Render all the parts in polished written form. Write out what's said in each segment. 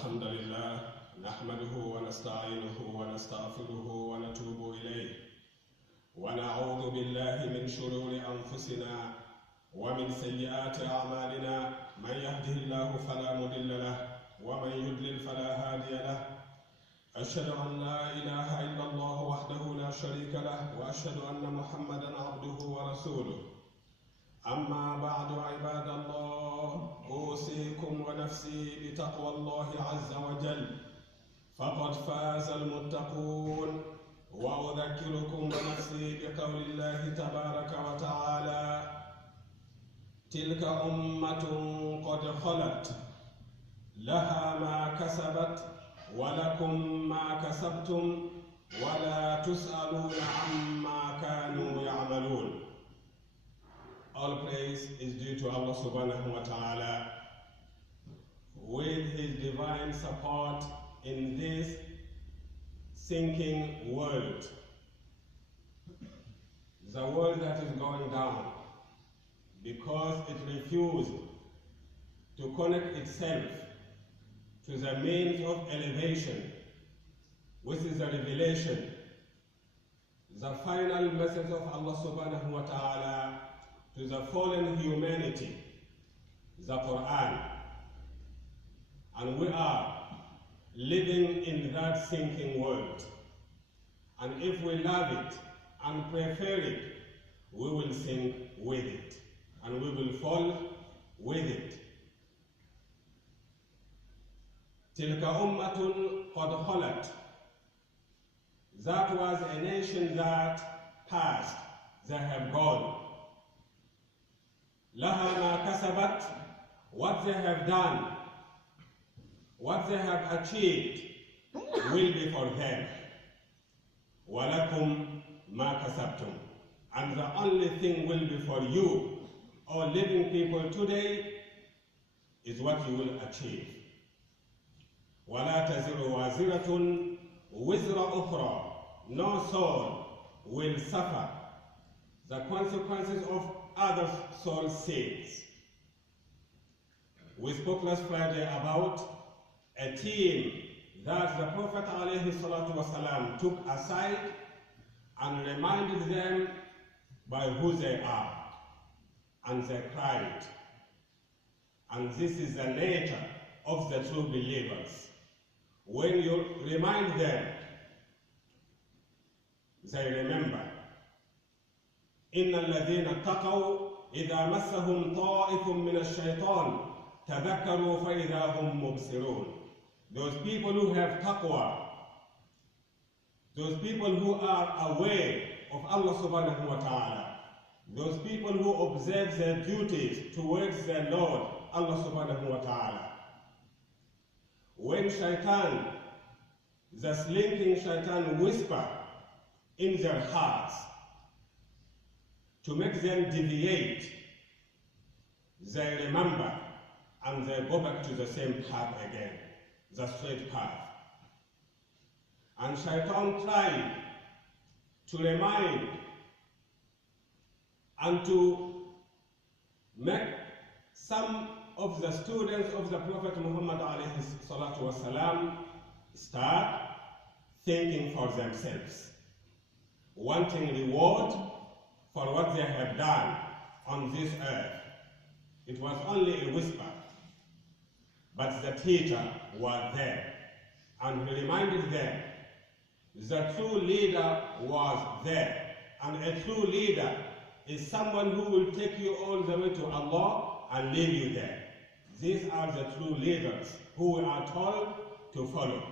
الحمد لله نحمده ونستعينه ونستغفره ونتوب إليه ونعوذ بالله من شرور أنفسنا ومن سيئات أعمالنا من يهده الله فلا مضل له ومن يضلل فلا هادي له أشهد أن لا إله إلا الله وحده لا شريك له وأشهد أن محمدا عبده ورسوله أما بعد عباد الله أوصيكم ونفسي بتقوى الله عز وجل فقد فاز المتقون وأذكركم ونفسي بقول الله تبارك وتعالى تلك أمة قد خلت لها ما كسبت ولكم ما كسبتم ولا تسألون عما كانوا يعملون. All praise is due to Allah subhanahu wa ta'ala. With His divine support in this sinking world, the world that is going down because it refused to connect itself to the means of elevation, which is the revelation, the final message of Allah subhanahu wa ta'ala to the fallen humanity, the Quran. And we are living in that sinking world. And if we love it and prefer it, we will sink with it. And we will fall with it. تِلْكَ أُمَّةٌ قَدْ خَلَتْ. That was a nation that passed, they have gone. لَهَا مَا كَسَبَتْ. What they have done, what they have achieved will be for them. وَلَكُمْ مَا كَسَبْتُمْ. And the only thing will be for you, all living people today, is what you will achieve. وَلَا تَزِرُ وَازِرَةٌ وِزْرَ أُخْرَى. No soul will suffer the consequences of other soul's sins. We spoke last Friday about a team that the Prophet ﷺ took aside and reminded them by who they are. And they cried. And this is the nature of the true believers. When you remind them, they remember. إِنَّ الَّذِينَ اتَّقَوْا إِذَا مَسَّهُمْ طَائِفٌ مِّنَ الشَّيْطَانِ تَذَكَّرُوا فَإِذَا هُمْ مُبْصِرُونَ. Those people who have taqwa, those people who are aware of Allah subhanahu wa ta'ala, those people who observe their duties towards their Lord, Allah subhanahu wa ta'ala. When shaitan, the slinking shaitan, whisper in their hearts to make them deviate, they remember and they go back to the same path again, the straight path. And shaitan tried to remind and to make some of the students of the Prophet Muhammad ﷺ start thinking for themselves, wanting reward for what they have done on this earth. It was only a whisper, but the teacher was there, and he reminded them the true leader was there, and a true leader is someone who will take you all the way to Allah and leave you there. These are the true leaders who we are told to follow.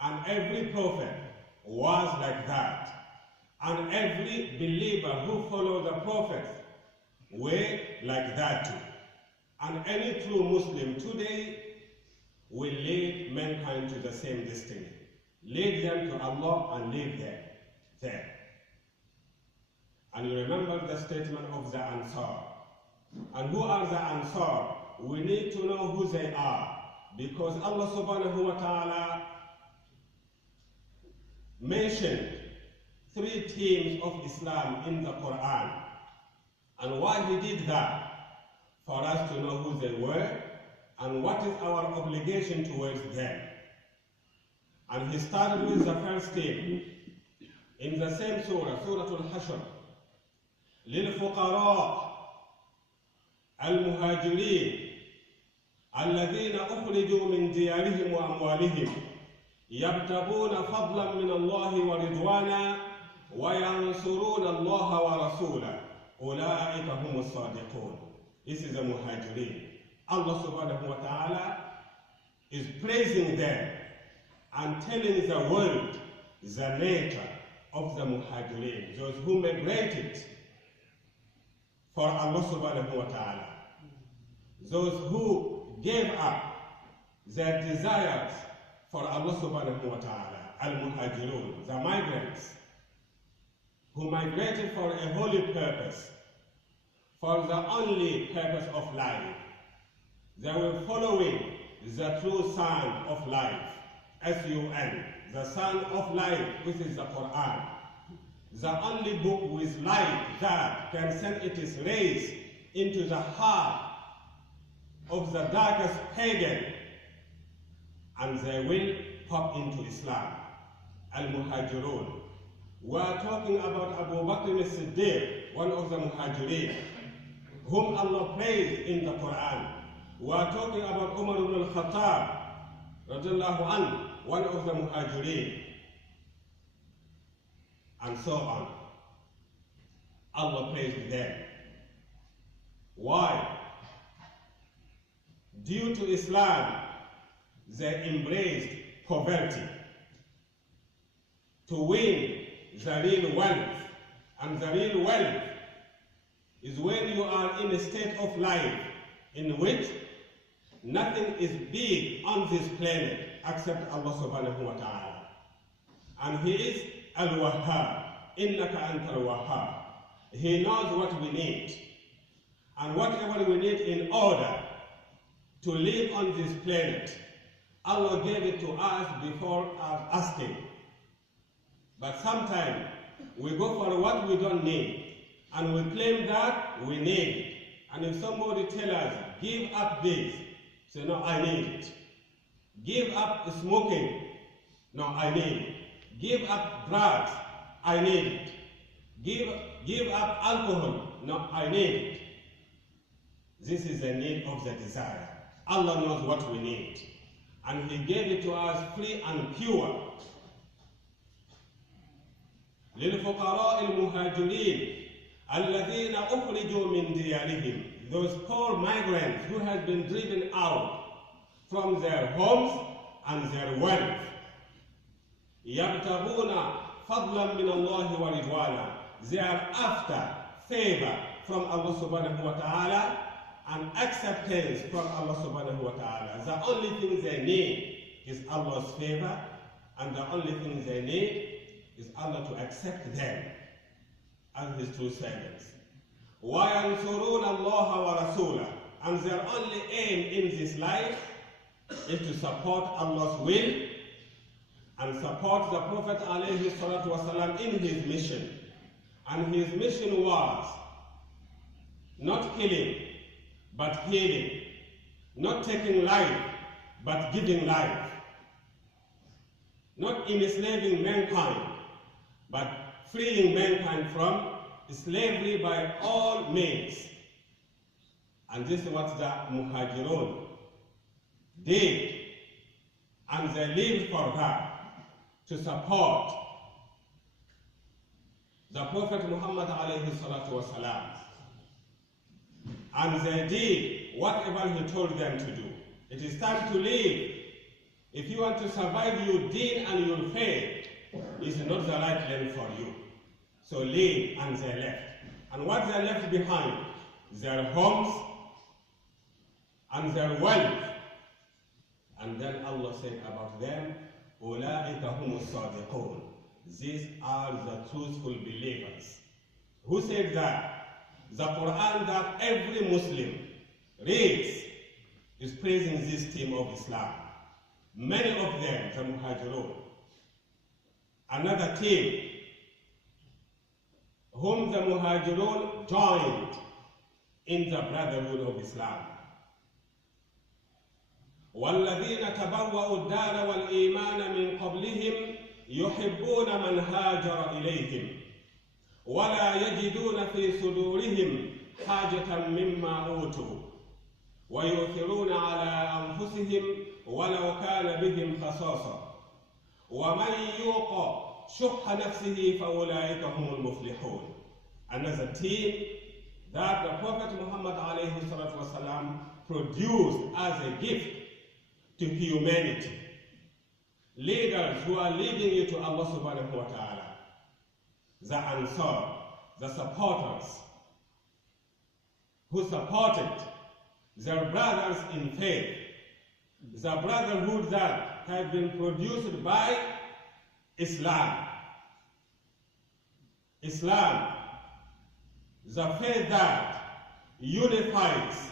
And every prophet was like that. And every believer who followed the prophets were like that too. And any true Muslim today will lead mankind to the same destiny. Lead them to Allah and leave them there. And you remember the statement of the Ansar. And who are the Ansar? We need to know who they are, because Allah subhanahu wa ta'ala mentioned 3 teams of Islam in the Quran. And why He did that? For us to know who they were and what is our obligation towards them. And he started with the first theme in the same surah, Surah Al-Hashr. للفقراء المهاجرين الذين أخرجوا من ديارهم وأموالهم يبتغون فضلا من الله ورضوانا وينصرون الله ورسوله أولئك هم الصادقون. This is the Muhajirin. Allah subhanahu wa ta'ala is praising them and telling the world the nature of the Muhajirin, those who migrated for Allah subhanahu wa ta'ala, those who gave up their desires for Allah subhanahu wa ta'ala, al-Muhajirun, the migrants, who migrated for a holy purpose, for the only purpose of life. They were following the true sign of life, S-U-N, the sign of life, which is the Quran. The only book with light that can send its rays into the heart of the darkest pagan, and they will pop into Islam. Al-Muhajirun. We are talking about Abu Bakr as-Siddiq, one of the Muhajirin, whom Allah praised in the Quran. We are talking about Umar ibn al-Khattab, radiallahu anhu, one of the Muhajirin, and so on. Allah praised them. Why? Due to Islam, they embraced poverty to win the real wealth. And the real wealth is when you are in a state of life in which nothing is big on this planet except Allah subhanahu wa ta'ala. And He is Al-Wahhab. Innaka anta Al-Wahhab. He knows what we need. And whatever we need in order to live on this planet, Allah gave it to us before asking. But sometimes we go for what we don't need, and we claim that we need it. And if somebody tells us, give up this, say, no, I need it. Give up smoking, no, I need it. Give up drugs, I need it. Give up alcohol, no, I need it. This is the need of the desire. Allah knows what we need, and He gave it to us free and pure. للفقراء المهاجرين الذين أخرجوا من ديارهم, those poor migrants who have been driven out from their homes and their wealth. يبتغون فضلا من الله ورضوانا, they are after favor from Allah subhanahu wa ta'ala and acceptance from Allah subhanahu wa ta'ala. The only thing they need is Allah's favor, and the only thing they need is Allah to accept them as His true servants. وَيَنْصُرُونَ اللَّهَ وَرَسُولَهُ, and their only aim in this life is to support Allah's will and support the Prophet alayhi salatu wasalam in his mission. And his mission was not killing, but healing, not taking life, but giving life, not enslaving mankind, but freeing mankind from slavery by all means. And this is what the Muhajirun did, and they lived for that, to support the Prophet Muhammad alayhi salatu wasalam. And they did whatever he told them to do. It is time to live. If you want to survive your deen and your faith, it's not the right lane for you. So leave, and they left. And what they left behind? Their homes and their wealth. And then Allah said about them, أُولَٰئِكَ هُمُ الصَّادِقُونَ, these are the truthful believers. Who said that? The Quran that every Muslim reads is praising this theme of Islam. Many of them, the Muhajirun. Another team, whom the Muhajirun joined in the brotherhood of Islam. وَالَّذِينَ تَبَوَّأُوا الدَّارَ وَالْإِيمَانَ مِنْ قَبْلِهِمْ يُحِبُّونَ مَنْ هَاجَرَ إِلَيْهِمْ وَلَا يَجِدُونَ فِي صُدُورِهِمْ حَاجَةً مِّمَّا أُوتُوا وَيُؤْثِرُونَ عَلَى أَنفُسِهِمْ وَلَوْ كَانَ بِهِمْ خَصَاصَةٌ وَمَنْ يُوقَ شُحَّ نَفْسِهِ فَأُولَٰئِكَ هُمُ الْمُفْلِحُونَ. Another theme that the Prophet Muhammad ﷺ produced as a gift to humanity. Leaders who are leading you to Allah subhanahu wa ta'ala. The Ansar, the supporters, who supported their brothers in faith, the brotherhood that has been produced by Islam. Islam, the faith that unifies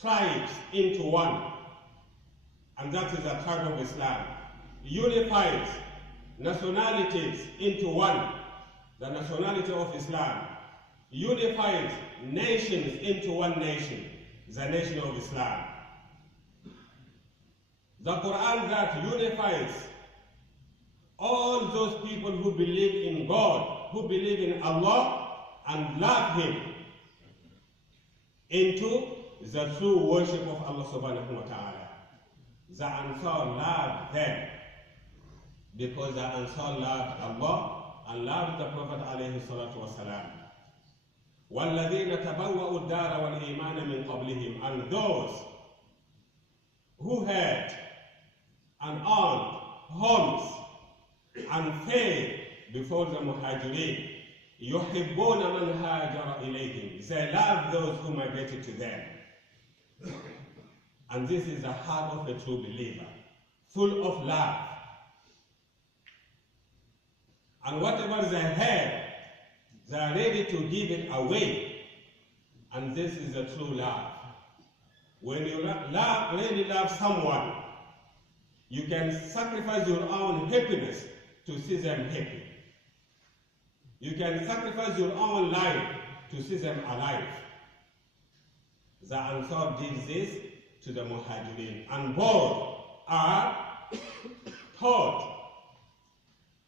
tribes into one, and that is the tribe of Islam. Unifies nationalities into one, the nationality of Islam. Unifies nations into one nation, the nation of Islam. The Quran that unifies all those people who believe in God, who believe in Allah and love Him, into the true worship of Allah subhanahu wa ta'ala. The Ansar loved them because the Ansar loved Allah and loved the Prophet alayhi salatu wasalam. وَالَّذِينَ تَبَوَّأُوا الدَّارَ وَالْإِيمَانَ مِنْ قَبْلِهِمْ. And those who had and owned homes and faith before the Muhajirin, يُحِبُّونَ مَنْ هَاجَرَ إِلَيْهِمْ. They love those who migrated to them. And this is the heart of a true believer, full of love. And whatever they have, they are ready to give it away. And this is the true love. When you really love someone, you can sacrifice your own happiness to see them happy. You can sacrifice your own life to see them alive. The Ansar did this to the Muhajirin, and both are taught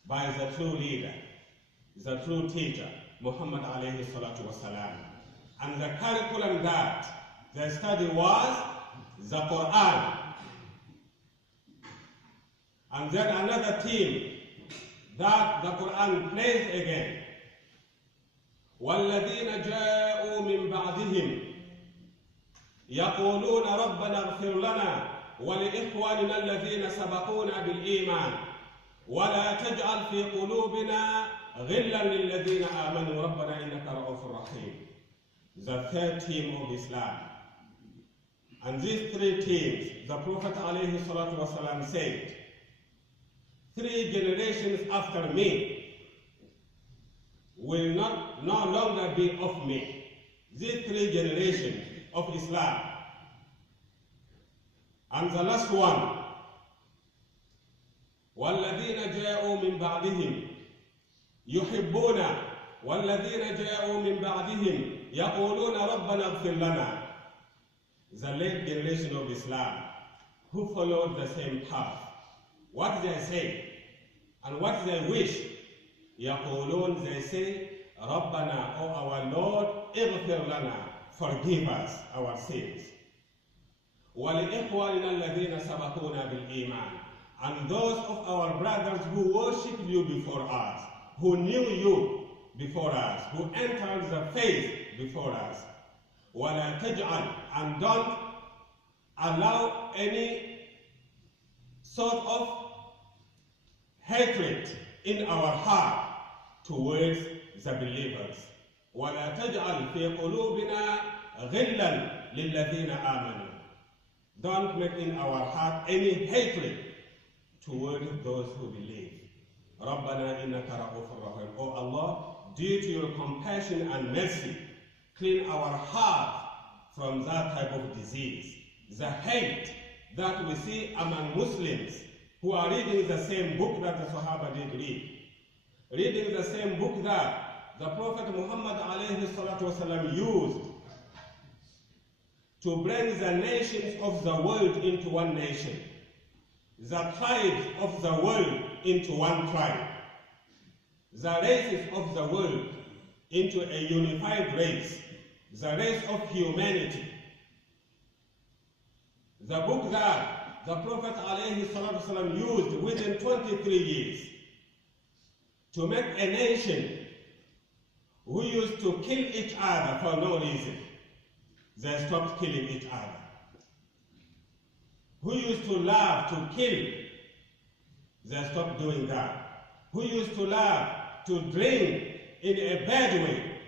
by the true leader, the true teacher, Muhammad alayhi salatu wasalam. And the curriculum that they study was the Quran. And then another theme that the Quran plays again. وَالَّذِينَ جَاءُوا مِن بَعْدِهِمْ يَقُولُونَ رَبَّنَا اغْفِرْ لَنَا وَلِإِخْوَانِنَا الَّذِينَ سَبَقُونَا بِالْإِيمَانِ وَلَا تَجْعَلْ فِي قُلُوبِنَا غِلًّا لِلَّذِينَ آمَنُوا رَبَّنَا إِنَّكَ رَءُوفٌ رَحِيمٌ. The third theme of Islam. And these three themes, the Prophet ﷺ said, 3 generations after me will no longer be of me. These 3 generations of Islam. And the last one, وَالَّذِينَ جَاءُوا مِن بَعْدِهِمْ يُحِبُّونَ وَالَّذِينَ جَاءُوا مِن بَعْدِهِمْ يَقُولُونَ رَبَّنَا اغْفِرْ لَنَا. The late generation of Islam who followed the same path. What they say and what they wish, يَقُولُونَ, they say, رَبَّنَا, O our Lord, اغْفِرْ لَنَا, forgive us our sins. وَلِإِخْوَانِنَا الَّذِينَ سَبَقُونَا بِالْإِيمَانِ. And those of our brothers who worshipped you before us, who knew you before us, who entered the faith before us. وَلَا تَجْعَلْ, and don't allow any sort of hatred in our heart towards the believers. وَلَا تَجْعَلْ فِي قُلُوبِنَا غِلًّا لِلَّذِينَ آمَنُوا. Don't make in our heart any hatred toward those who believe. رَبَّنَا إِنَّكَ رَءُوفٌ رَحِيمٌ. O Allah, due to your compassion and mercy, clean our heart from that type of disease. The hate that we see among Muslims who are reading the same book that the Sahaba did read. Reading the same book that the Prophet Muhammad alayhi salatu wasalam used to bring the nations of the world into one nation, the tribes of the world into one tribe, the races of the world into a unified race, the race of humanity. The book that the Prophet ﷺ used within 23 years to make a nation who used to kill each other for no reason, they stopped killing each other. Who used to love to kill, they stopped doing that. Who used to love to drink in a bad way,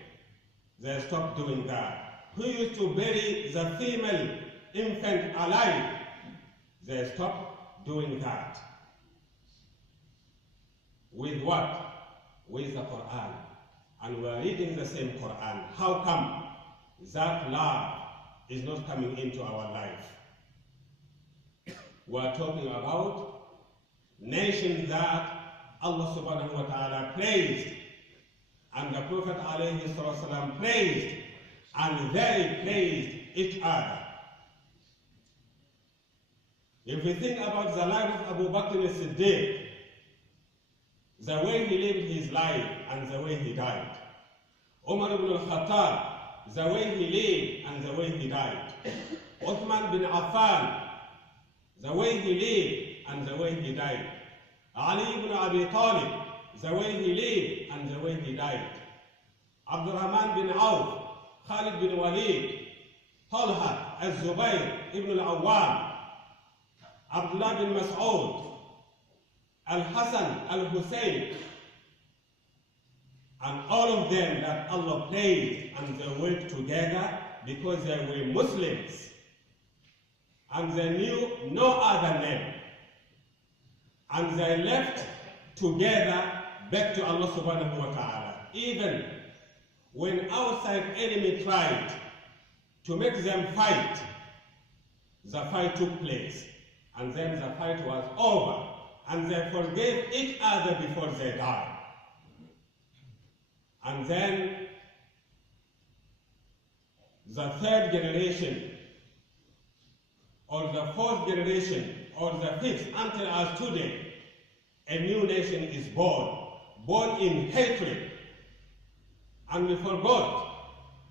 they stopped doing that. Who used to bury the female infant alive, they stopped doing that. With what? With the Quran. And we're reading the same Quran. How come that love is not coming into our life? We're talking about nations that Allah subhanahu wa ta'ala praised, and the Prophet ﷺ praised, and they praised each other. If we think about the life of Abu Bakr as-Siddiq, the way he lived his life and the way he died. Umar ibn al-Khattab, the way he lived and the way he died. Uthman bin Affan, the way he lived and the way he died. Ali ibn Abi Talib, the way he lived and the way he died. Abdurrahman bin Auf, Khalid bin Walid, Talha, Az-Zubayr ibn al-Awwam, Abdullah bin Mas'ud, Al-Hassan, Al-Hussein, and all of them that Allah praised, and they worked together because they were Muslims and they knew no other name, and they left together back to Allah subhanahu wa ta'ala. Even when outside enemy tried to make them fight, the fight took place, and then the fight was over, and they forgave each other before they died. And then the third generation, or the fourth generation, or the fifth, until us today, a new nation is born in hatred. And we forgot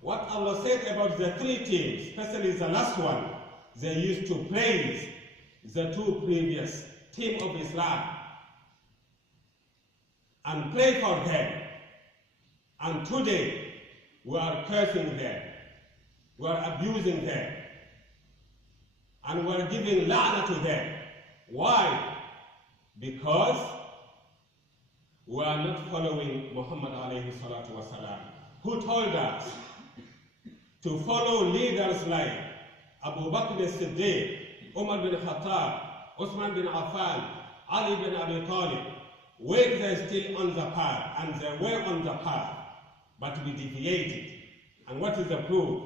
what Allah said about the three teams, especially the last one. They used to praise the two previous team of Islam and pray for them. And today, we are cursing them, we are abusing them, and we are giving la'na to them. Why? Because we are not following Muhammad alayhi salatu wasalam, who told us to follow leaders like Abu Bakr as-Siddiq, Umar bin Khattab, Uthman bin Affan, Ali bin Abi Talib, when they're still on the path, and they were on the path, but we deviated. And what is the proof?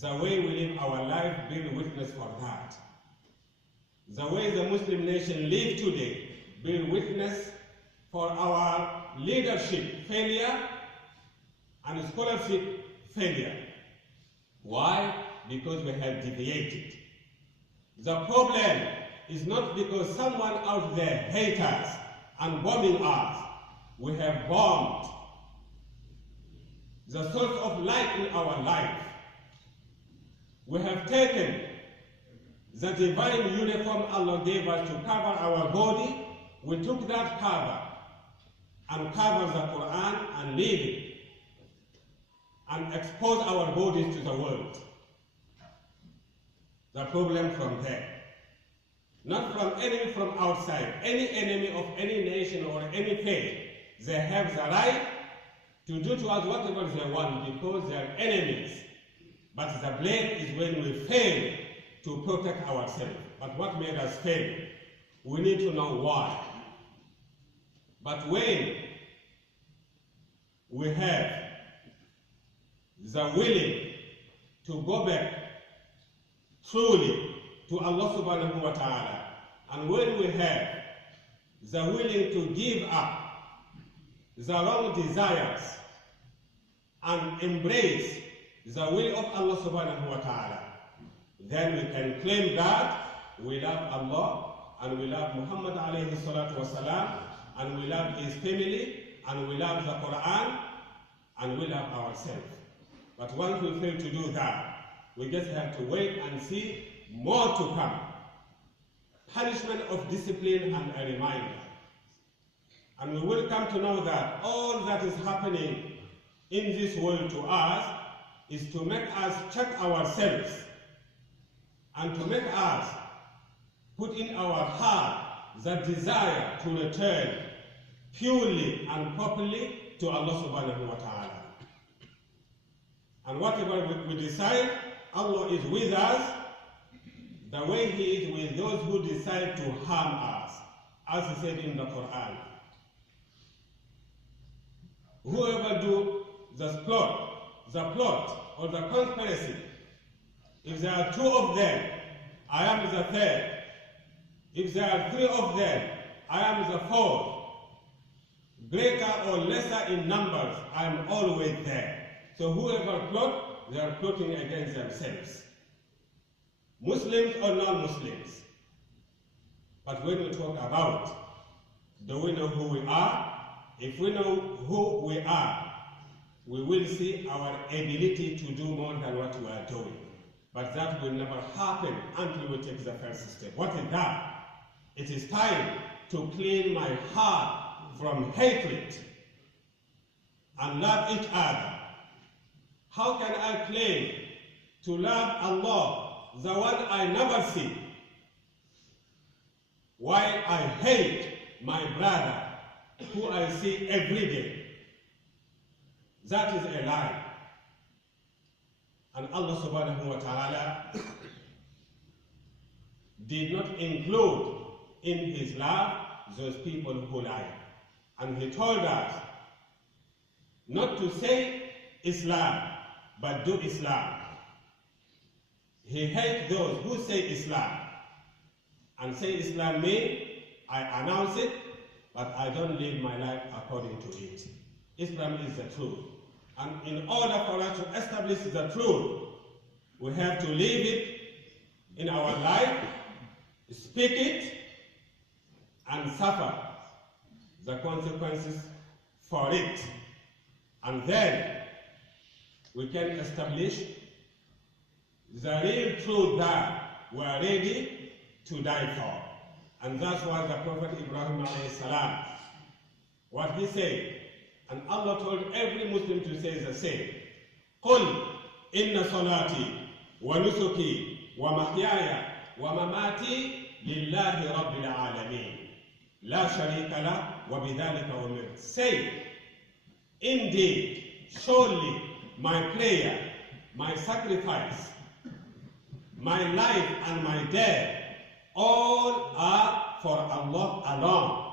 The way we live our life bear witness for that. The way the Muslim nation live today bear witness for our leadership failure and scholarship failure. Why? Because we have deviated. The problem is not because someone out there hates us and bombing us. We have bombed the source of light in our life. We have taken the divine uniform Allah gave us to cover our body. We took that cover and covered the Quran and leave it and expose our bodies to the world. The problem from there. Not from enemy from outside. Any enemy of any nation or any faith, they have the right to do to us whatever they want because they are enemies. But the blame is when we fail to protect ourselves. But what made us fail? We need to know why. But when we have the willing to go back truly to Allah subhanahu wa ta'ala, and when we have the willing to give up the wrong desires and embrace the will of Allah subhanahu wa ta'ala, then we can claim that we love Allah and we love Muhammad alayhi salatu wasalam, and we love his family, and we love the Quran, and we love ourselves. But once we fail to do that, we just have to wait and see more to come. Punishment of discipline and a reminder. And we will come to know that all that is happening in this world to us is to make us check ourselves and to make us put in our heart the desire to return purely and properly to Allah subhanahu wa ta'ala. And whatever we decide, Allah is with us the way He is with those who decide to harm us, as He said in the Quran. Whoever do the plot or the conspiracy, if there are two of them, I am the third. If there are three of them, I am the fourth. Greater or lesser in numbers, I am always there. So whoever plot, they are plotting against themselves. Muslims or non-Muslims. But when we talk about, do we know who we are? If we know who we are, we will see our ability to do more than what we are doing. But that will never happen until we take the first step. What is that? It is time to clean my heart from hatred and love each other. How can I claim to love Allah, the one I never see, while I hate my brother who I see every day? That is a lie. And Allah subhanahu wa ta'ala did not include in His love those people who lie. And He told us not to say Islam, but do Islam. He hates those who say Islam. And say Islam means I announce it, but I don't live my life according to it. Islam is the truth. And in order for us to establish the truth, we have to live it in our life, speak it, and suffer the consequences for it. And then we can establish the real truth that we are ready to die for. And that's what the Prophet Ibrahim alayhi salam, what he said. And Allah told every Muslim to say the same. قُلْ إِنَّ صَلَاتِي وَنُسُكِي وَمَحْيَايَ وَمَمَاتِي لِلَّهِ رَبِّ الْعَالَمِينَ لَا شَرِيكَ لَهُ وَبِذَلِكَ أُمِرْتُ. Say, indeed, surely my prayer, my sacrifice, my life and my death, all are for Allah alone.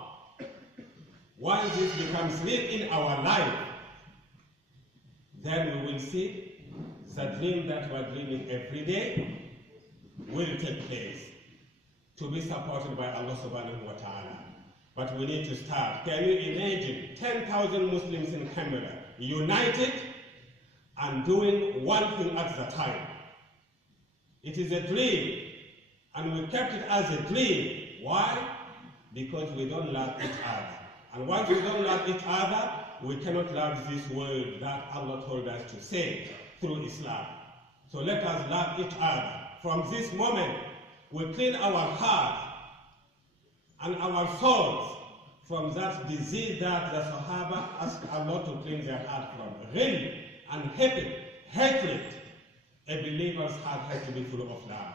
Once this becomes real in our life, then we will see the dream that we are dreaming every day will take place, to be supported by Allah subhanahu wa ta'ala. But we need to start. Can you imagine 10,000 Muslims in Canberra united and doing one thing at the time? It is a dream, and we kept it as a dream. Why? Because we don't love each other. And once we don't love each other, we cannot love this world that Allah told us to save through Islam. So let us love each other. From this moment, we clean our hearts and our souls from that disease that the Sahaba asked Allah to clean their heart from. Really, and hatred, a believer's heart has to be full of love.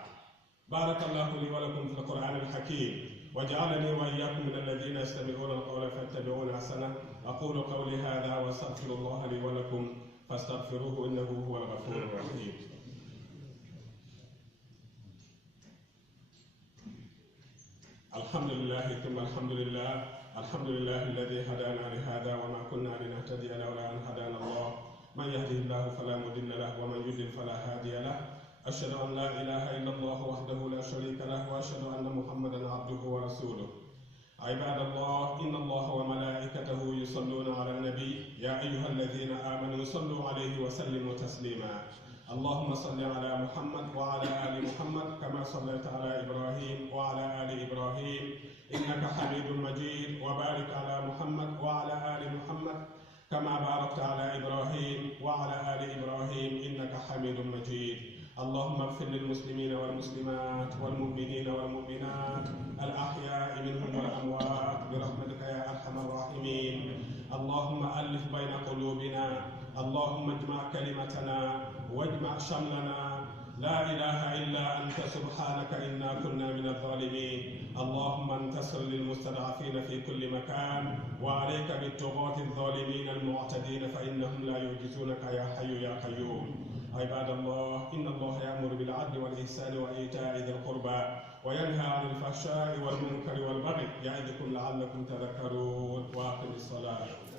بارك الله لي ولكم في القرآن الحكيم وجعلني وإياكم من الذين يستمعون القول فيتبعون أحسنه. أقول قولي هذا وأستغفر الله لي ولكم فاستغفروه إنه هو الغفور الرحيم. الحمد لله ثم الحمد لله. الحمد لله الذي هدانا لهذا وما كنا لنهتدي لولا أن هدانا الله. من يهده الله فلا مضل له ومن يضلل فلا هادي له. أشهد أن لا إله إلا الله وحده لا شريك له وأشهد أن محمدا عبده ورسوله. عباد الله، إن الله وملائكته يصلون على النبي يا أيها الذين آمنوا صلوا عليه وسلموا تسليما. اللهم صل على محمد وعلى آل محمد كما صليت على إبراهيم وعلى آل إبراهيم إنك حميد مجيد، وبارك على محمد وعلى آل محمد كما باركت على إبراهيم وعلى آل إبراهيم إنك حميد مجيد. اللهم اغفر للمسلمين والمسلمات والمؤمنين والمؤمنات الأحياء منهم والأموات برحمتك يا أرحم الراحمين. اللهم ألف بين قلوبنا، اللهم اجمع كلمتنا واجمع شملنا، لا إله إلا أنت سبحانك إنا كنا من الظالمين. اللهم انتصر للمستضعفين في كل مكان، وعليك بالطغاة الظالمين المعتدين فإنهم لا يعجزونك يا حي يا قيوم. عباد الله، إن الله يأمر بالعدل والإحسان وإيتاء ذي القربى وينهى عن الفحشاء والمنكر والبغي يعظكم لعلكم تذكرون. وأقم الصلاة.